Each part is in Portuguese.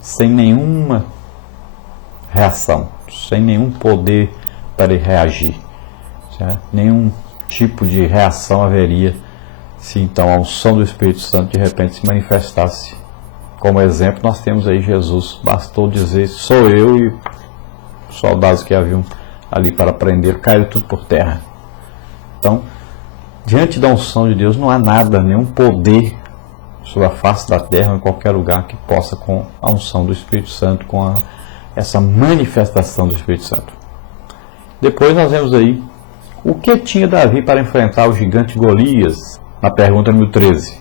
sem nenhuma reação, sem nenhum poder para reagir, certo? Nenhum tipo de reação haveria se então a unção do Espírito Santo de repente se manifestasse. Como exemplo, nós temos aí Jesus, bastou dizer, sou eu, e os soldados que haviam ali para prender caíram tudo por terra. Então, diante da unção de Deus não há nada, nenhum poder sobre a face da terra ou em qualquer lugar que possa, com a unção do Espírito Santo, com essa manifestação do Espírito Santo. Depois nós vemos aí o que tinha Davi para enfrentar o gigante Golias, na pergunta número 13.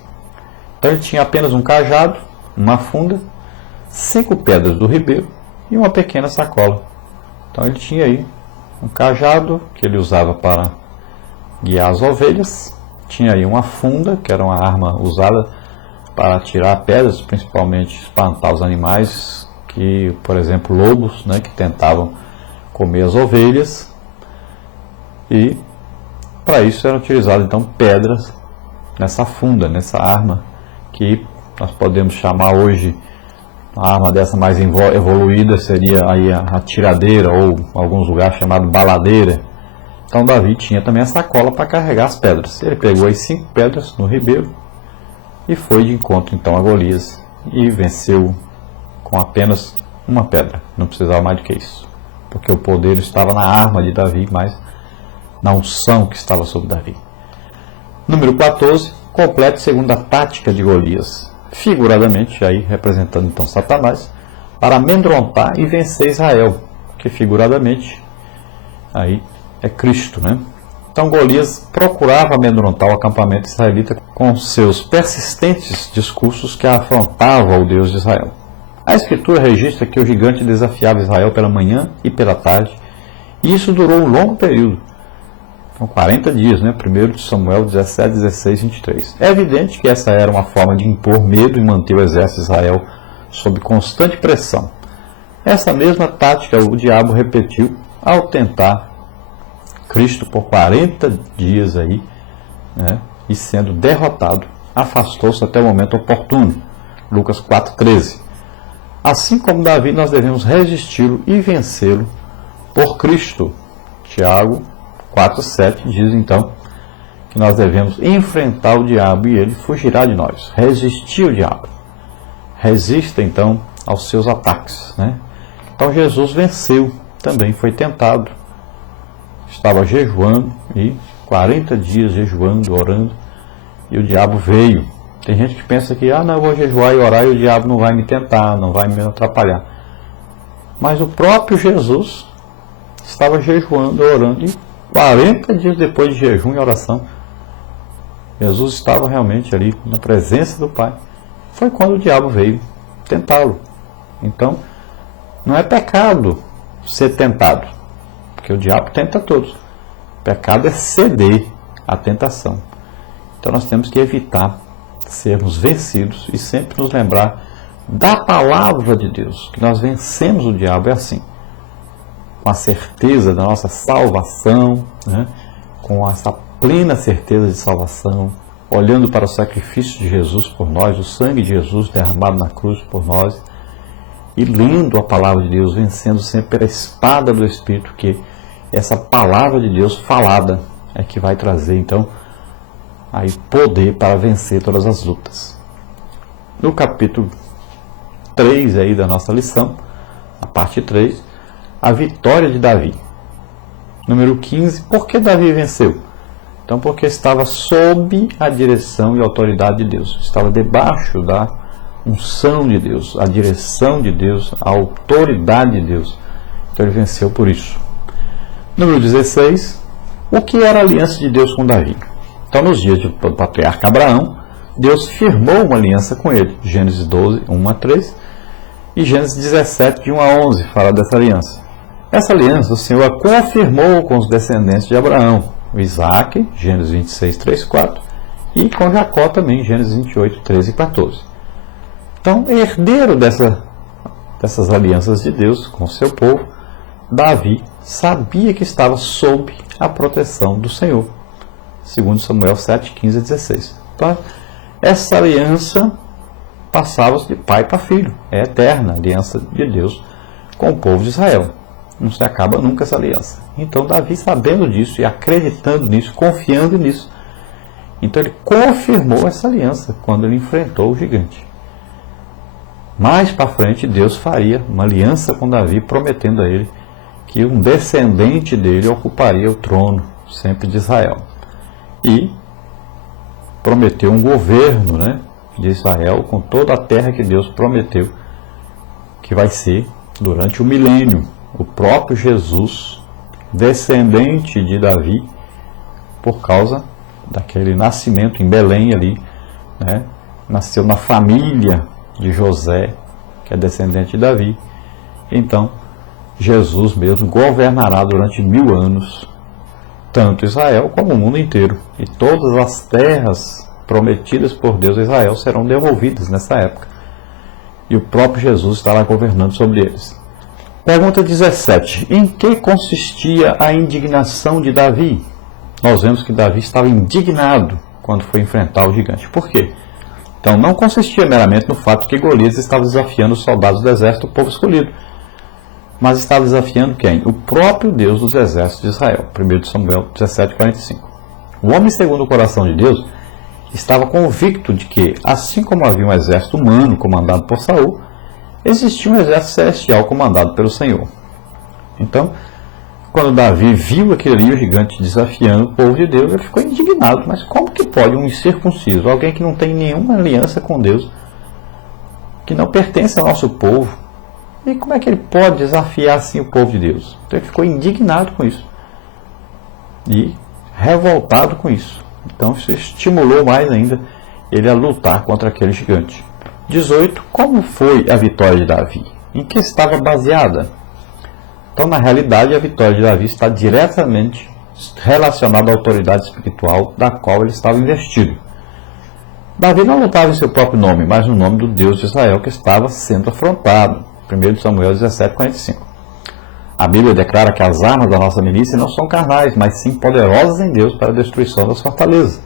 Então ele tinha apenas um cajado, uma funda, 5 pedras do ribeiro e uma pequena sacola. Então ele tinha aí um cajado que ele usava para guiar as ovelhas, tinha aí uma funda, que era uma arma usada para tirar pedras, principalmente espantar os animais, que, por exemplo, lobos, né, que tentavam comer as ovelhas, e para isso eram utilizadas então pedras nessa funda, nessa arma, que nós podemos chamar hoje, a arma dessa mais evoluída seria aí a tiradeira, ou em alguns lugares chamado baladeira. Então Davi tinha também a sacola para carregar as pedras. Ele pegou as 5 pedras no ribeiro e foi de encontro então a Golias e venceu com apenas uma pedra. Não precisava mais do que isso, porque o poder estava na arma de Davi, mas na unção que estava sobre Davi. Número 14, complete segundo a tática de Golias, figuradamente, aí representando então Satanás, para amedrontar e vencer Israel, que figuradamente aí é Cristo, né? Então Golias procurava amedrontar o acampamento israelita com seus persistentes discursos que afrontavam o Deus de Israel. A Escritura registra que o gigante desafiava Israel pela manhã e pela tarde, e isso durou um longo período. São 40 dias, né? 1 Samuel 17, 16, 23. É evidente que essa era uma forma de impor medo e manter o exército de Israel sob constante pressão. Essa mesma tática o diabo repetiu ao tentar Cristo por 40 dias aí, né? E sendo derrotado, afastou-se até o momento oportuno. Lucas 4,13. Assim como Davi, nós devemos resisti-lo e vencê-lo por Cristo. Tiago 4,7 diz então que nós devemos enfrentar o diabo e ele fugirá de nós. Resistir ao diabo. Resista então aos seus ataques, né? Então Jesus venceu, também foi tentado. Estava jejuando e 40 dias jejuando, orando, e o diabo veio. Tem gente que pensa que, não, eu vou jejuar e orar e o diabo não vai me tentar, não vai me atrapalhar. Mas o próprio Jesus estava jejuando, orando, e 40 dias depois de jejum e oração, Jesus estava realmente ali na presença do Pai. Foi quando o diabo veio tentá-lo. Então, não é pecado ser tentado, porque o diabo tenta todos. O pecado é ceder à tentação. Então nós temos que evitar sermos vencidos e sempre nos lembrar da palavra de Deus, que nós vencemos o diabo, é assim, com a certeza da nossa salvação, né? Com essa plena certeza de salvação, olhando para o sacrifício de Jesus por nós, o sangue de Jesus derramado na cruz por nós, e lendo a palavra de Deus, vencendo sempre pela espada do Espírito, que essa palavra de Deus falada é que vai trazer então aí poder para vencer todas as lutas. No capítulo 3 aí da nossa lição, a parte 3, a vitória de Davi. Número 15, por que Davi venceu? Então, porque estava sob a direção e autoridade de Deus, estava debaixo da unção de Deus, a direção de Deus, a autoridade de Deus. Então ele venceu por isso. Número 16, o que era a aliança de Deus com Davi? Então, nos dias do patriarca Abraão, Deus firmou uma aliança com ele. Gênesis 12, 1 a 3 e Gênesis 17, de 1 a 11, fala dessa aliança. Essa aliança o Senhor a confirmou com os descendentes de Abraão, o Isaac, Gênesis 26, 3, 4, e com Jacó também, Gênesis 28, 13 e 14. Então, herdeiro dessas alianças de Deus com o seu povo, Davi sabia que estava sob a proteção do Senhor. 2 Samuel 7, 15 a 16. Então, essa aliança passava de pai para filho. É eterna a aliança de Deus com o povo de Israel. Não se acaba nunca essa aliança. Então Davi, sabendo disso e acreditando nisso, confiando nisso, então ele confirmou essa aliança quando ele enfrentou o gigante. Mais para frente, Deus faria uma aliança com Davi, prometendo a ele que um descendente dele ocuparia o trono sempre de Israel. E prometeu um governo, né, de Israel com toda a terra que Deus prometeu que vai ser durante o milênio. O próprio Jesus, descendente de Davi, por causa daquele nascimento em Belém ali, né, nasceu na família de José, que é descendente de Davi. Então, Jesus mesmo governará durante 1000 anos, tanto Israel como o mundo inteiro. E todas as terras prometidas por Deus a Israel serão devolvidas nessa época. E o próprio Jesus estará governando sobre eles. Pergunta 17. Em que consistia a indignação de Davi? Nós vemos que Davi estava indignado quando foi enfrentar o gigante. Por quê? Então, não consistia meramente no fato que Golias estava desafiando os soldados do exército do povo escolhido, mas estava desafiando quem? O próprio Deus dos exércitos de Israel. 1 Samuel 17:45. O homem segundo o coração de Deus estava convicto de que, assim como havia um exército humano comandado por Saul, existia um exército celestial comandado pelo Senhor. Então, quando Davi viu aquele ali, o gigante desafiando o povo de Deus, ele ficou indignado. Mas como que pode um incircunciso, alguém que não tem nenhuma aliança com Deus, que não pertence ao nosso povo, e como é que ele pode desafiar assim o povo de Deus? Então ele ficou indignado com isso e revoltado com isso. Então isso estimulou mais ainda ele a lutar contra aquele gigante. 18. Como foi a vitória de Davi? Em que estava baseada? Então, na realidade, a vitória de Davi está diretamente relacionada à autoridade espiritual da qual ele estava investido. Davi não lutava em seu próprio nome, mas no nome do Deus de Israel que estava sendo afrontado. 1 Samuel 17:45. A Bíblia declara que as armas da nossa milícia não são carnais, mas sim poderosas em Deus para a destruição das fortalezas.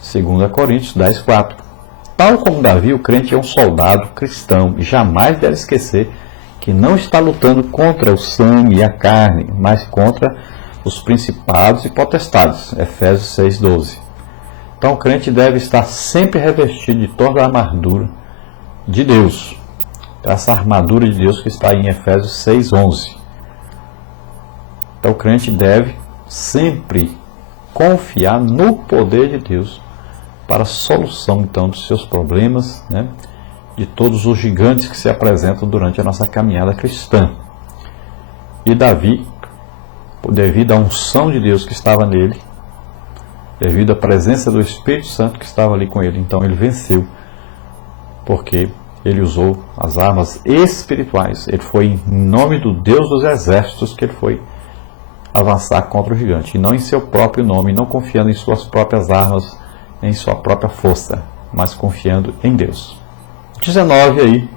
2 Coríntios 10:4. Tal como Davi, o crente é um soldado cristão e jamais deve esquecer que não está lutando contra o sangue e a carne, mas contra os principados e potestades. Efésios 6:12. Então o crente deve estar sempre revestido de toda a armadura de Deus. Essa armadura de Deus que está em Efésios 6:11. Então o crente deve sempre confiar no poder de Deus para a solução então dos seus problemas, né? De todos os gigantes que se apresentam durante a nossa caminhada cristã. E Davi, devido à unção de Deus que estava nele, devido à presença do Espírito Santo que estava ali com ele, então ele venceu, porque ele usou as armas espirituais. Ele foi em nome do Deus dos exércitos que ele foi avançar contra o gigante, e não em seu próprio nome, não confiando em suas próprias armas, nem em sua própria força, mas confiando em Deus. 19 aí,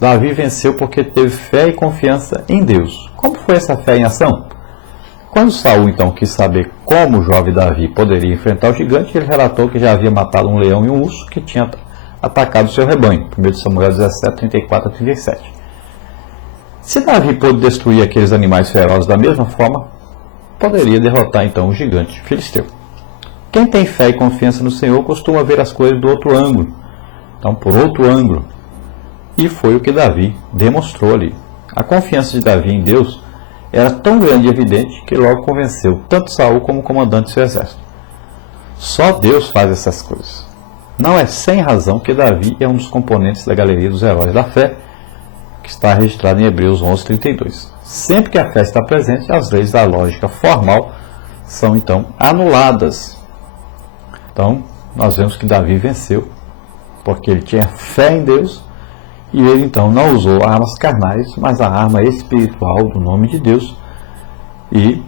Davi venceu porque teve fé e confiança em Deus. Como foi essa fé em ação? Quando Saul então quis saber como o jovem Davi poderia enfrentar o gigante, ele relatou que já havia matado um leão e um urso que tinha atacado seu rebanho. 1 Samuel 17:34-37. Se Davi pôde destruir aqueles animais ferozes da mesma forma, poderia derrotar então o gigante filisteu. Quem tem fé e confiança no Senhor costuma ver as coisas do outro ângulo. Então, por outro ângulo. E foi o que Davi demonstrou ali. A confiança de Davi em Deus era tão grande e evidente que logo convenceu tanto Saul como o comandante de seu exército. Só Deus faz essas coisas. Não é sem razão que Davi é um dos componentes da galeria dos heróis da fé, que está registrado em Hebreus 11:32. Sempre que a fé está presente, as leis da lógica formal são então anuladas. Então, nós vemos que Davi venceu, porque ele tinha fé em Deus, e ele então não usou armas carnais, mas a arma espiritual do nome de Deus. E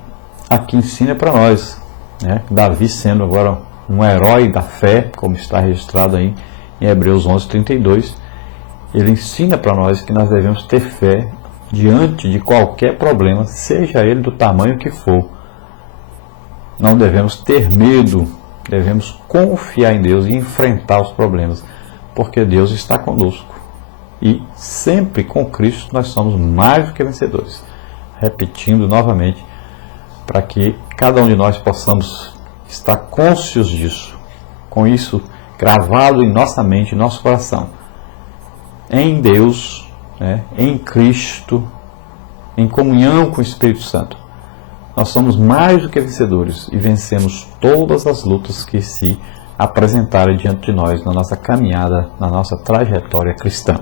aqui ensina para nós, né, Davi sendo agora um herói da fé, como está registrado aí em Hebreus 11:32, ele ensina para nós que nós devemos ter fé diante de qualquer problema, seja ele do tamanho que for. Não devemos ter medo, devemos confiar em Deus e enfrentar os problemas, porque Deus está conosco. E sempre com Cristo nós somos mais do que vencedores. Repetindo novamente, para que cada um de nós possamos estar cônscios disso, com isso gravado em nossa mente, em nosso coração. Em Deus, em Cristo, em comunhão com o Espírito Santo, nós somos mais do que vencedores e vencemos todas as lutas que se apresentarem diante de nós na nossa caminhada, na nossa trajetória cristã.